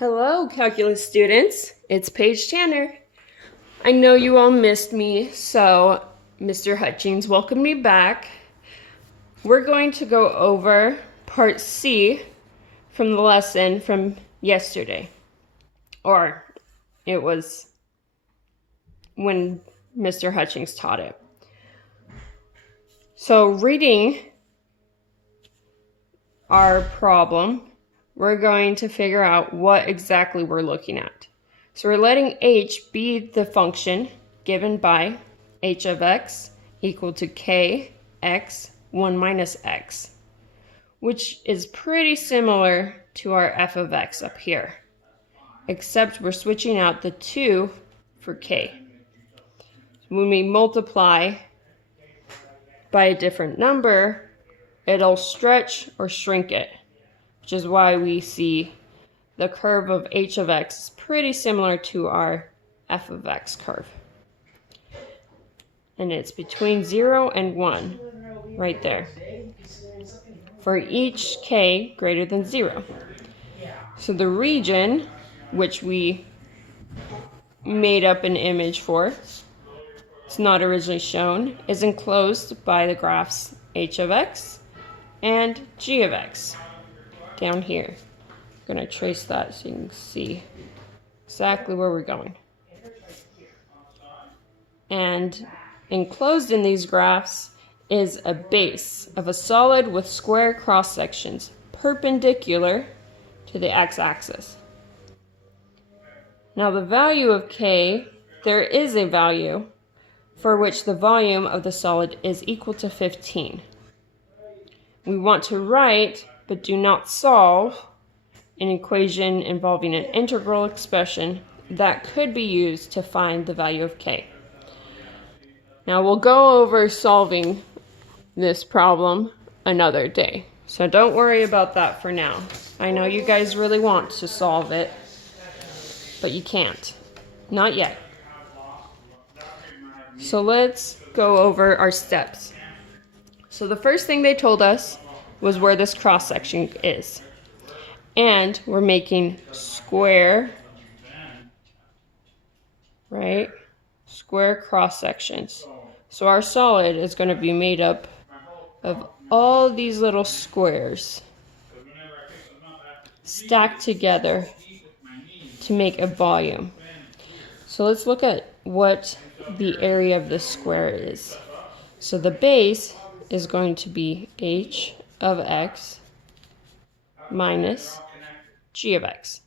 Hello, calculus students. It's Paige Tanner. I know you all missed me, so Mr. Hutchings welcomed me back. We're going to go over part C from the lesson from yesterday. Or it was when Mr. Hutchings taught it. So reading our problem, we're going to figure out what exactly we're looking at. So we're letting h be the function given by h of x equal to k x 1 minus x, which is pretty similar to our f of x up here, except we're switching out the 2 for k. When we multiply by a different number, it'll stretch or shrink it, which is why we see the curve of h of x is pretty similar to our f of x curve. And it's between 0 and 1, right there, for each k greater than 0. So the region, which we made up an image for, it's not originally shown, is enclosed by the graphs h of x and g of x down here. I'm going to trace that so you can see exactly where we're going. And enclosed in these graphs is a base of a solid with square cross sections perpendicular to the x-axis. Now the value of k, there is a value for which the volume of the solid is equal to 15. We want to write, but do not solve, an equation involving an integral expression that could be used to find the value of k. Now we'll go over solving this problem another day, so don't worry about that for now. I know you guys really want to solve it, but you can't. Not yet. So let's go over our steps. So the first thing they told us was where this cross section is. And we're making square, right? Square cross sections. So our solid is going to be made up of all these little squares stacked together to make a volume. So let's look at what the area of the square is. So the base is going to be h of x minus g of x.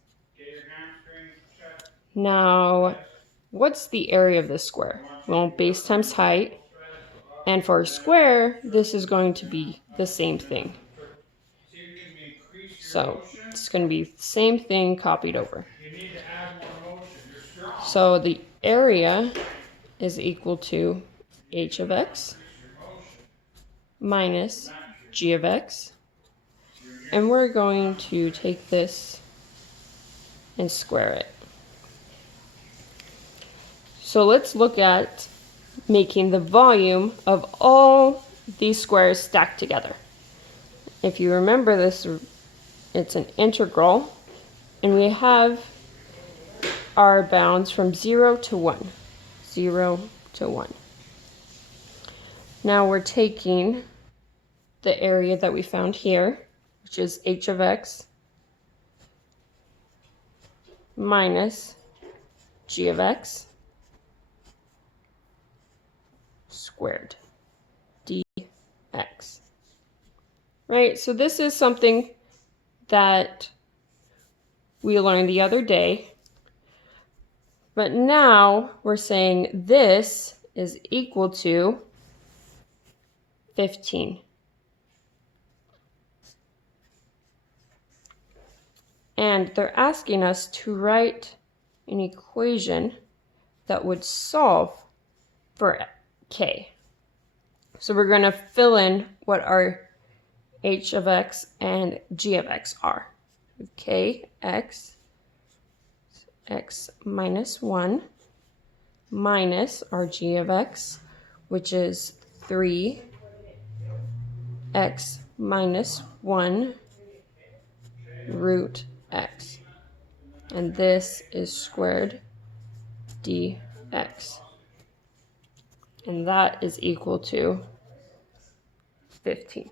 Now, what's the area of the square? Well, base times height. And for a square, this is going to be the same thing. So it's going to be the same thing copied over. So the area is equal to h of x minus g of x. And we're going to take this and square it. So let's look at making the volume of all these squares stacked together. If you remember this, it's an integral, and we have our bounds from 0 to 1. 0 to 1. Now we're taking the area that we found here, which is h of x minus g of x squared dx. Right, so this is something that we learned the other day, but now we're saying this is equal to 15. And they're asking us to write an equation that would solve for k. So we're going to fill in what our h of x and g of x are. K, x minus 1 minus our g of x, which is 3 x minus 1 root x. and this is squared dx. And that is equal to 15.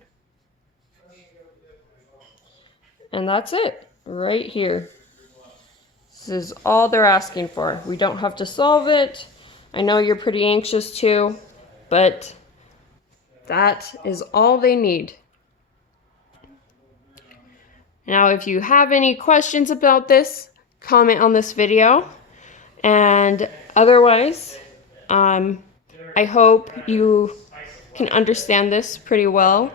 And that's it, right here. This is all they're asking for. We don't have to solve it. I know you're pretty anxious too, but that is all they need. Now, if you have any questions about this, comment on this video. And otherwise, I hope you can understand this pretty well,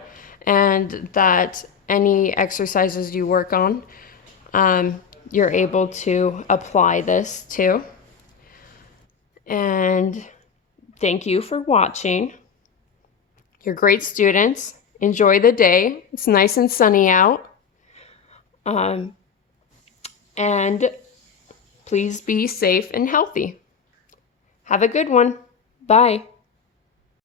and that any exercises you work on, you're able to apply this too. And thank you for watching. You're great students. Enjoy the day. It's nice and sunny out. And please be safe and healthy. Have a good one. Bye.